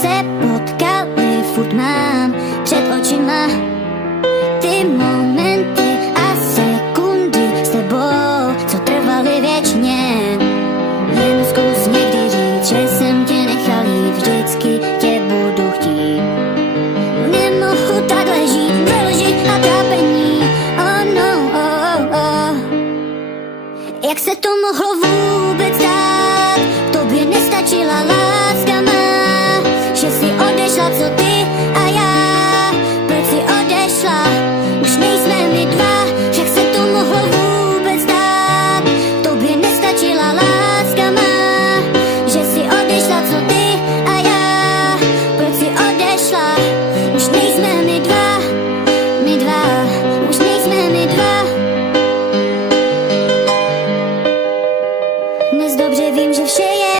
se potkali, furt mám před očima ty momenty a sekundy s tebou, co trvaly věčně. Jen zkus někdy říct, že jsem tě nechal jít, vždycky tě budu chtít. Nemohu takhle žít ve lži a trápení, oh no, oh, oh. Jak se to mohlo vůbec stát, tobě nestačila láska.